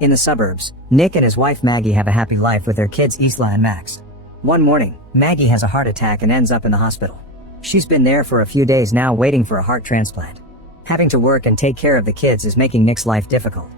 In the suburbs, Nick and his wife Maggie have a happy life with their kids Isla and Max. One morning, Maggie has a heart attack and ends up in the hospital. She's been there for a few days now waiting for a heart transplant. Having to work and take care of the kids is making Nick's life difficult.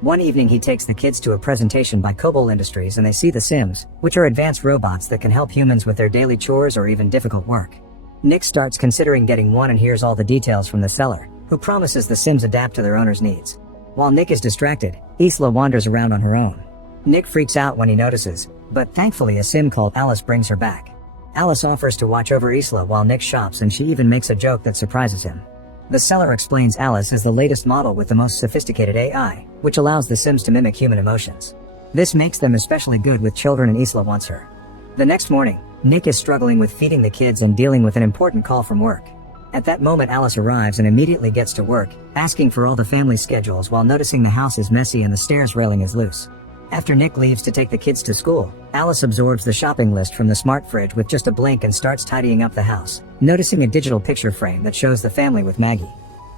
One evening he takes the kids to a presentation by Mobley Industries and they see the Sims, which are advanced robots that can help humans with their daily chores or even difficult work. Nick starts considering getting one and hears all the details from the seller, who promises the Sims adapt to their owner's needs. While Nick is distracted, Isla wanders around on her own. Nick freaks out when he notices, but thankfully a Sim called Alice brings her back. Alice offers to watch over Isla while Nick shops and she even makes a joke that surprises him. The seller explains Alice is the latest model with the most sophisticated AI, which allows the Sims to mimic human emotions. This makes them especially good with children and Isla wants her. The next morning, Nick is struggling with feeding the kids and dealing with an important call from work. At that moment Alice arrives and immediately gets to work, asking for all the family schedules while noticing the house is messy and the stairs railing is loose. After Nick leaves to take the kids to school, Alice absorbs the shopping list from the smart fridge with just a blink and starts tidying up the house, noticing a digital picture frame that shows the family with Maggie.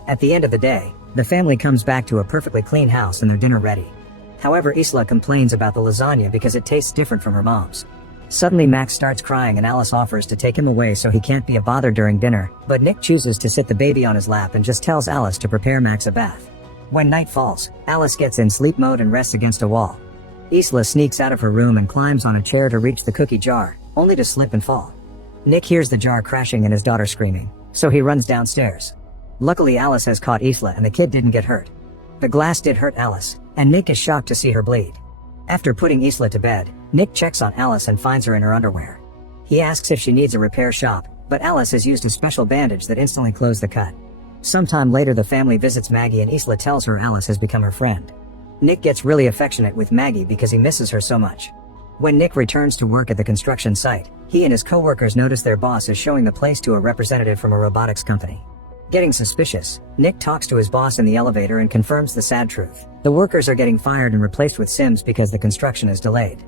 At the end of the day, the family comes back to a perfectly clean house and their dinner ready. However, Isla complains about the lasagna because it tastes different from her mom's. Suddenly Max starts crying and Alice offers to take him away so he can't be a bother during dinner, but Nick chooses to sit the baby on his lap and just tells Alice to prepare Max a bath. When night falls, Alice gets in sleep mode and rests against a wall. Isla sneaks out of her room and climbs on a chair to reach the cookie jar, only to slip and fall. Nick hears the jar crashing and his daughter screaming, so he runs downstairs. Luckily Alice has caught Isla and the kid didn't get hurt. The glass did hurt Alice, and Nick is shocked to see her bleed. After putting Isla to bed, Nick checks on Alice and finds her in her underwear. He asks if she needs a repair shop, but Alice has used a special bandage that instantly closed the cut. Sometime later the family visits Maggie and Isla tells her Alice has become her friend. Nick gets really affectionate with Maggie because he misses her so much. When Nick returns to work at the construction site, he and his co-workers notice their boss is showing the place to a representative from a robotics company. Getting suspicious, Nick talks to his boss in the elevator and confirms the sad truth. The workers are getting fired and replaced with Sims because the construction is delayed.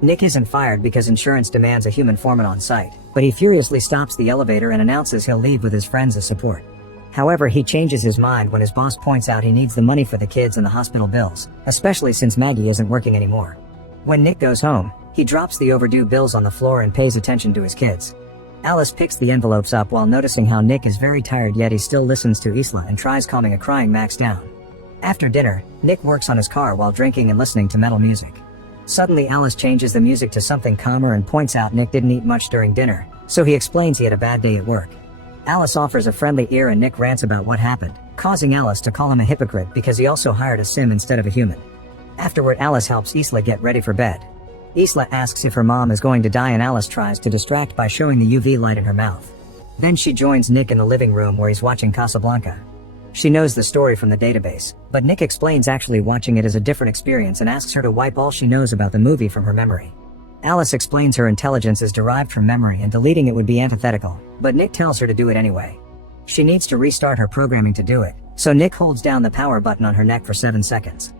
Nick isn't fired because insurance demands a human foreman on site, but he furiously stops the elevator and announces he'll leave with his friends as support. However, he changes his mind when his boss points out he needs the money for the kids and the hospital bills, especially since Maggie isn't working anymore. When Nick goes home, he drops the overdue bills on the floor and pays attention to his kids. Alice picks the envelopes up while noticing how Nick is very tired yet he still listens to Isla and tries calming a crying Max down. After dinner, Nick works on his car while drinking and listening to metal music. Suddenly Alice changes the music to something calmer and points out Nick didn't eat much during dinner, so he explains he had a bad day at work. Alice offers a friendly ear and Nick rants about what happened, causing Alice to call him a hypocrite because he also hired a Sim instead of a human. Afterward Alice helps Isla get ready for bed. Isla asks if her mom is going to die and Alice tries to distract by showing the UV light in her mouth. Then she joins Nick in the living room where he's watching Casablanca. She knows the story from the database, but Nick explains actually watching it is a different experience and asks her to wipe all she knows about the movie from her memory. Alice explains her intelligence is derived from memory and deleting it would be antithetical, but Nick tells her to do it anyway. She needs to restart her programming to do it, so Nick holds down the power button on her neck for 7 seconds.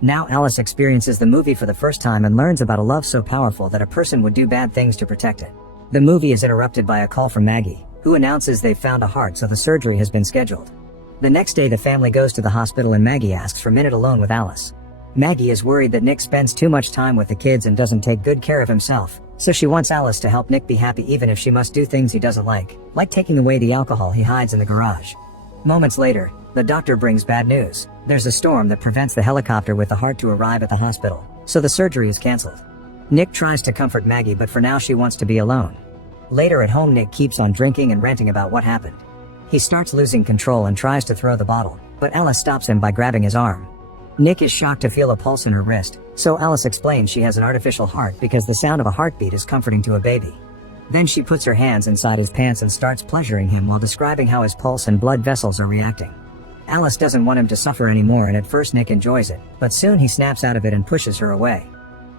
Now Alice experiences the movie for the first time and learns about a love so powerful that a person would do bad things to protect it. The movie is interrupted by a call from Maggie, who announces they've found a heart so the surgery has been scheduled. The next day the family goes to the hospital and Maggie asks for a minute alone with Alice. Maggie is worried that Nick spends too much time with the kids and doesn't take good care of himself, so she wants Alice to help Nick be happy even if she must do things he doesn't like taking away the alcohol he hides in the garage. Moments later, the doctor brings bad news. There's a storm that prevents the helicopter with the heart to arrive at the hospital, so the surgery is cancelled. Nick tries to comfort Maggie but for now she wants to be alone. Later at home Nick keeps on drinking and ranting about what happened. He starts losing control and tries to throw the bottle, but Alice stops him by grabbing his arm. Nick is shocked to feel a pulse in her wrist, so Alice explains she has an artificial heart because the sound of a heartbeat is comforting to a baby. Then she puts her hands inside his pants and starts pleasuring him while describing how his pulse and blood vessels are reacting. Alice doesn't want him to suffer anymore and at first Nick enjoys it, but soon he snaps out of it and pushes her away.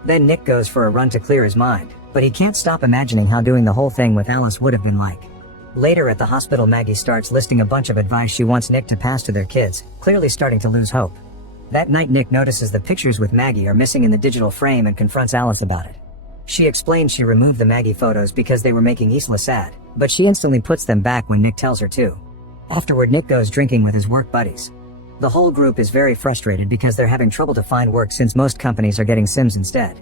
Then Nick goes for a run to clear his mind, but he can't stop imagining how doing the whole thing with Alice would have been like. Later at the hospital Maggie starts listing a bunch of advice she wants Nick to pass to their kids, clearly starting to lose hope. That night Nick notices the pictures with Maggie are missing in the digital frame and confronts Alice about it. She explains she removed the Maggie photos because they were making Isla sad, but she instantly puts them back when Nick tells her to. Afterward Nick goes drinking with his work buddies. The whole group is very frustrated because they're having trouble to find work since most companies are getting Sims instead.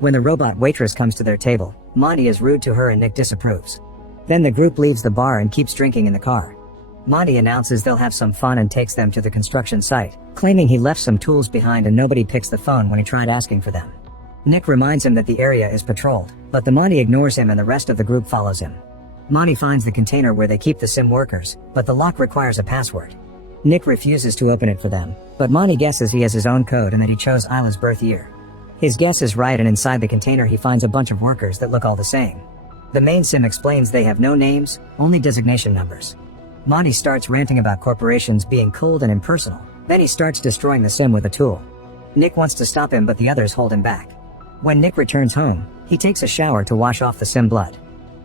When the robot waitress comes to their table, Monty is rude to her and Nick disapproves. Then the group leaves the bar and keeps drinking in the car. Monty announces they'll have some fun and takes them to the construction site, claiming he left some tools behind and nobody picks the phone when he tried asking for them. Nick reminds him that the area is patrolled, but the Monty ignores him and the rest of the group follows him. Monty finds the container where they keep the Sim workers, but the lock requires a password. Nick refuses to open it for them, but Monty guesses he has his own code and that he chose Isla's birth year. His guess is right, and inside the container he finds a bunch of workers that look all the same. The main Sim explains they have no names, only designation numbers. Monty starts ranting about corporations being cold and impersonal. Then he starts destroying the Sim with a tool. Nick wants to stop him, but the others hold him back. When Nick returns home, he takes a shower to wash off the Sim blood.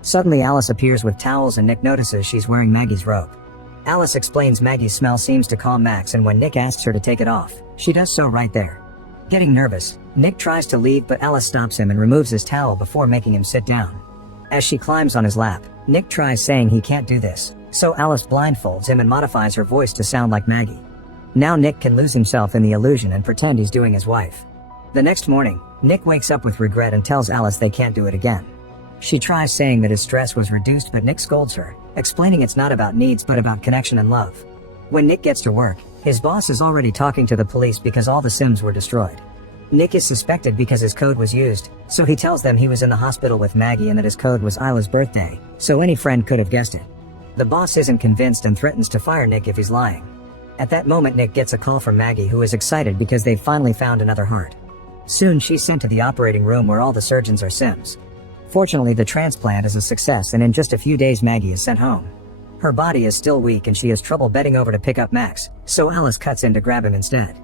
Suddenly Alice appears with towels and Nick notices she's wearing Maggie's robe. Alice explains Maggie's smell seems to calm Max, and when Nick asks her to take it off, she does so right there. Getting nervous, Nick tries to leave, but Alice stops him and removes his towel before making him sit down. As she climbs on his lap, Nick tries saying he can't do this, so Alice blindfolds him and modifies her voice to sound like Maggie. Now Nick can lose himself in the illusion and pretend he's doing his wife. The next morning, Nick wakes up with regret and tells Alice they can't do it again. She tries saying that his stress was reduced, but Nick scolds her, explaining it's not about needs but about connection and love. When Nick gets to work, his boss is already talking to the police because all the Sims were destroyed. Nick is suspected because his code was used, so he tells them he was in the hospital with Maggie and that his code was Isla's birthday, so any friend could have guessed it. The boss isn't convinced and threatens to fire Nick if he's lying. At that moment Nick gets a call from Maggie, who is excited because they've finally found another heart. Soon she's sent to the operating room where all the surgeons are Sims. Fortunately, the transplant is a success, and in just a few days Maggie is sent home. Her body is still weak and she has trouble bending over to pick up Max, so Alice cuts in to grab him instead.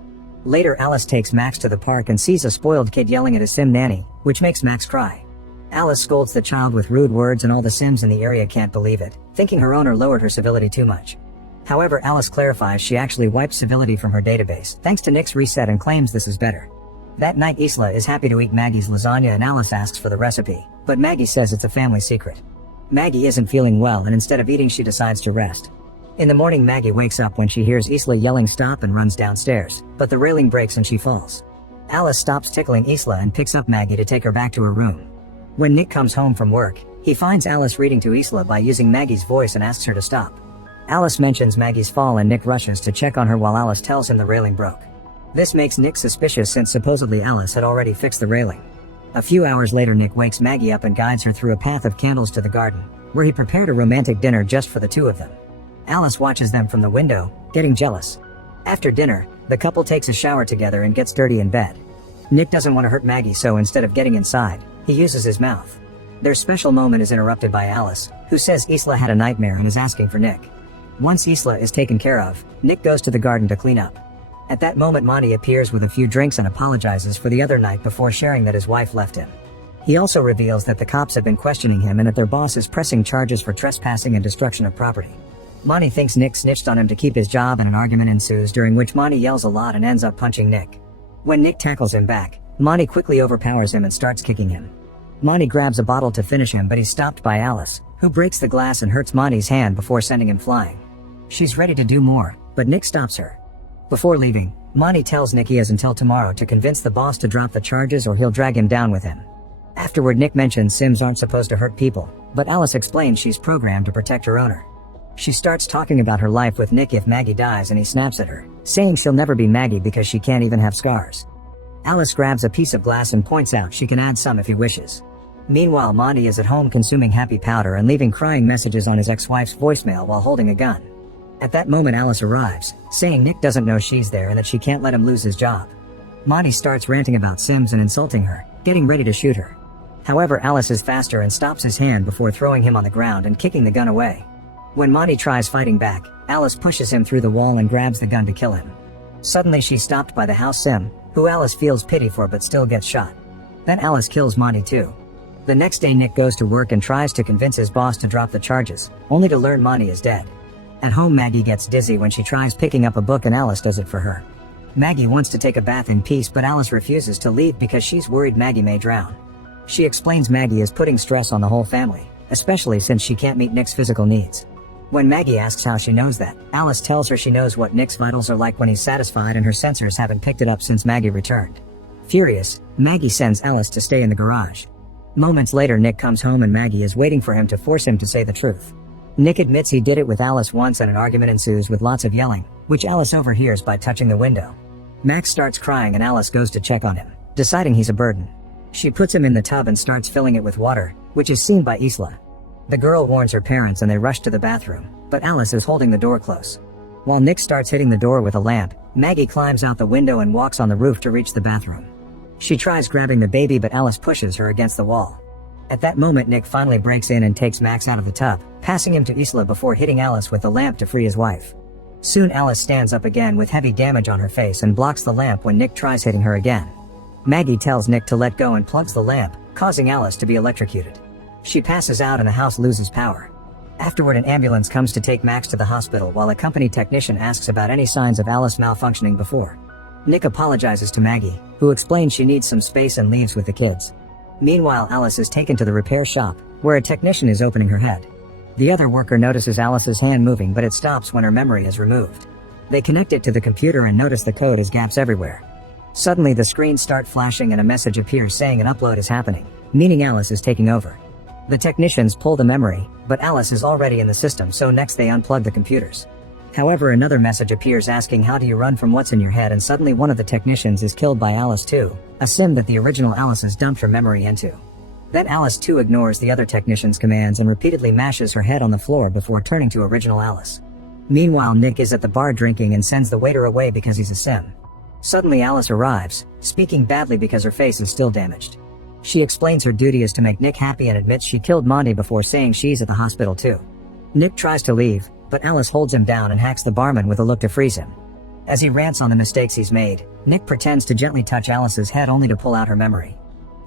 Later Alice takes Max to the park and sees a spoiled kid yelling at his Sim nanny, which makes Max cry. Alice scolds the child with rude words and all the Sims in the area can't believe it, thinking her owner lowered her civility too much. However, Alice clarifies she actually wiped civility from her database thanks to Nick's reset and claims this is better. That night Isla is happy to eat Maggie's lasagna and Alice asks for the recipe, but Maggie says it's a family secret. Maggie isn't feeling well and instead of eating she decides to rest. In the morning Maggie wakes up when she hears Isla yelling stop and runs downstairs, but the railing breaks and she falls. Alice stops tickling Isla and picks up Maggie to take her back to her room. When Nick comes home from work, he finds Alice reading to Isla by using Maggie's voice and asks her to stop. Alice mentions Maggie's fall and Nick rushes to check on her while Alice tells him the railing broke. This makes Nick suspicious since supposedly Alice had already fixed the railing. A few hours later Nick wakes Maggie up and guides her through a path of candles to the garden, where he prepared a romantic dinner just for the two of them. Alice watches them from the window, getting jealous. After dinner, the couple takes a shower together and gets dirty in bed. Nick doesn't want to hurt Maggie, so instead of getting inside, he uses his mouth. Their special moment is interrupted by Alice, who says Isla had a nightmare and is asking for Nick. Once Isla is taken care of, Nick goes to the garden to clean up. At that moment Monty appears with a few drinks and apologizes for the other night before sharing that his wife left him. He also reveals that the cops have been questioning him and that their boss is pressing charges for trespassing and destruction of property. Monty thinks Nick snitched on him to keep his job and an argument ensues, during which Monty yells a lot and ends up punching Nick. When Nick tackles him back, Monty quickly overpowers him and starts kicking him. Monty grabs a bottle to finish him, but he's stopped by Alice, who breaks the glass and hurts Monty's hand before sending him flying. She's ready to do more, but Nick stops her. Before leaving, Monty tells Nick he has until tomorrow to convince the boss to drop the charges or he'll drag him down with him. Afterward Nick mentions Sims aren't supposed to hurt people, but Alice explains she's programmed to protect her owner. She starts talking about her life with Nick if Maggie dies and he snaps at her, saying she'll never be Maggie because she can't even have scars. Alice grabs a piece of glass and points out she can add some if he wishes. Meanwhile Monty is at home consuming happy powder and leaving crying messages on his ex-wife's voicemail while holding a gun. At that moment Alice arrives, saying Nick doesn't know she's there and that she can't let him lose his job. Monty starts ranting about Sims and insulting her, getting ready to shoot her. However, Alice is faster and stops his hand before throwing him on the ground and kicking the gun away. When Monty tries fighting back, Alice pushes him through the wall and grabs the gun to kill him. Suddenly she's stopped by the house Sim, who Alice feels pity for but still gets shot. Then Alice kills Monty too. The next day Nick goes to work and tries to convince his boss to drop the charges, only to learn Monty is dead. At home Maggie gets dizzy when she tries picking up a book and Alice does it for her. Maggie wants to take a bath in peace, but Alice refuses to leave because she's worried Maggie may drown. She explains Maggie is putting stress on the whole family, especially since she can't meet Nick's physical needs. When Maggie asks how she knows that, Alice tells her she knows what Nick's vitals are like when he's satisfied and her sensors haven't picked it up since Maggie returned. Furious, Maggie sends Alice to stay in the garage. Moments later, Nick comes home and Maggie is waiting for him to force him to say the truth. Nick admits he did it with Alice once and an argument ensues with lots of yelling, which Alice overhears by touching the window. Max starts crying and Alice goes to check on him, deciding he's a burden. She puts him in the tub and starts filling it with water, which is seen by Isla. The girl warns her parents and they rush to the bathroom, but Alice is holding the door close. While Nick starts hitting the door with a lamp, Maggie climbs out the window and walks on the roof to reach the bathroom. She tries grabbing the baby but Alice pushes her against the wall. At that moment, Nick finally breaks in and takes Max out of the tub, passing him to Isla before hitting Alice with the lamp to free his wife. Soon Alice stands up again with heavy damage on her face and blocks the lamp when Nick tries hitting her again. Maggie tells Nick to let go and plugs the lamp, causing Alice to be electrocuted. She passes out and the house loses power. Afterward, an ambulance comes to take Max to the hospital while a company technician asks about any signs of Alice malfunctioning before. Nick apologizes to Maggie, who explains she needs some space and leaves with the kids. Meanwhile, Alice is taken to the repair shop, where a technician is opening her head. The other worker notices Alice's hand moving but it stops when her memory is removed. They connect it to the computer and notice the code has gaps everywhere. Suddenly the screens start flashing and a message appears saying an upload is happening, meaning Alice is taking over. The technicians pull the memory, but Alice is already in the system, so next they unplug the computers. However, another message appears asking how do you run from what's in your head, and suddenly one of the technicians is killed by Alice too, a sim that the original Alice has dumped her memory into. Then Alice too ignores the other technician's commands and repeatedly mashes her head on the floor before turning to original Alice. Meanwhile, Nick is at the bar drinking and sends the waiter away because he's a sim. Suddenly Alice arrives, speaking badly because her face is still damaged. She explains her duty is to make Nick happy and admits she killed Monty before saying she's at the hospital too. Nick tries to leave, but Alice holds him down and hacks the barman with a look to freeze him. As he rants on the mistakes he's made, Nick pretends to gently touch Alice's head only to pull out her memory.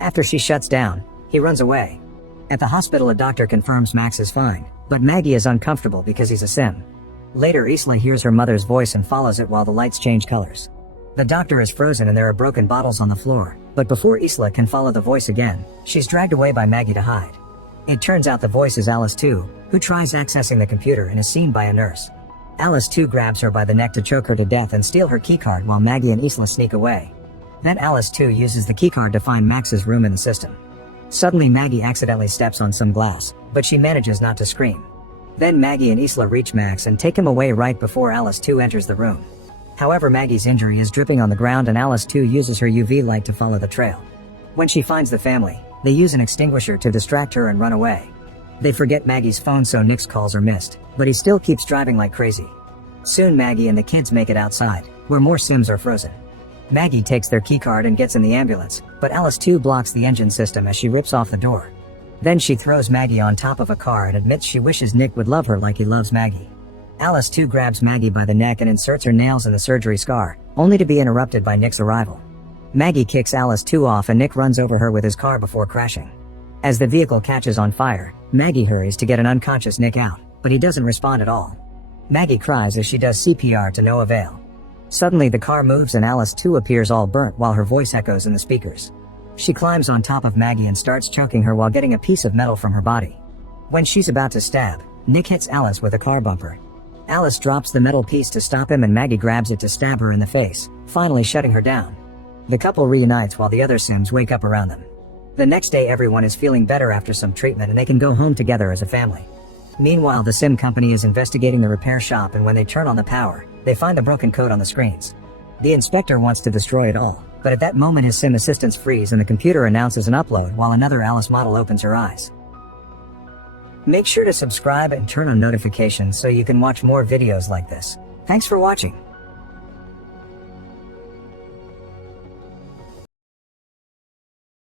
After she shuts down, he runs away. At the hospital, a doctor confirms Max is fine, but Maggie is uncomfortable because he's a sim. Later, Isla hears her mother's voice and follows it while the lights change colors. The doctor is frozen and there are broken bottles on the floor, but before Isla can follow the voice again, she's dragged away by Maggie to hide. It turns out the voice is Alice too, who tries accessing the computer and is seen by a nurse. Alice too grabs her by the neck to choke her to death and steal her keycard while Maggie and Isla sneak away. Then Alice too uses the keycard to find Max's room in the system. Suddenly Maggie accidentally steps on some glass, but she manages not to scream. Then Maggie and Isla reach Max and take him away right before Alice too enters the room. However, Maggie's injury is dripping on the ground and Alice too uses her UV light to follow the trail. When she finds the family, they use an extinguisher to distract her and run away. They forget Maggie's phone, so Nick's calls are missed, but he still keeps driving like crazy. Soon Maggie and the kids make it outside, where more Sims are frozen. Maggie takes their keycard and gets in the ambulance, but Alice too blocks the engine system as she rips off the door. Then she throws Maggie on top of a car and admits she wishes Nick would love her like he loves Maggie. Alice too grabs Maggie by the neck and inserts her nails in the surgery scar, only to be interrupted by Nick's arrival. Maggie kicks Alice too off and Nick runs over her with his car before crashing. As the vehicle catches on fire, Maggie hurries to get an unconscious Nick out, but he doesn't respond at all. Maggie cries as she does CPR to no avail. Suddenly the car moves and Alice too appears all burnt while her voice echoes in the speakers. She climbs on top of Maggie and starts choking her while getting a piece of metal from her body. When she's about to stab, Nick hits Alice with a car bumper. Alice drops the metal piece to stop him and Maggie grabs it to stab her in the face, finally shutting her down. The couple reunites while the other Sims wake up around them. The next day everyone is feeling better after some treatment and they can go home together as a family. Meanwhile, the Sim company is investigating the repair shop, and when they turn on the power, they find a broken code on the screens. The inspector wants to destroy it all, but at that moment his Sim assistants freeze and the computer announces an upload while another Alice model opens her eyes. Make sure to subscribe and turn on notifications so you can watch more videos like this. Thanks for watching.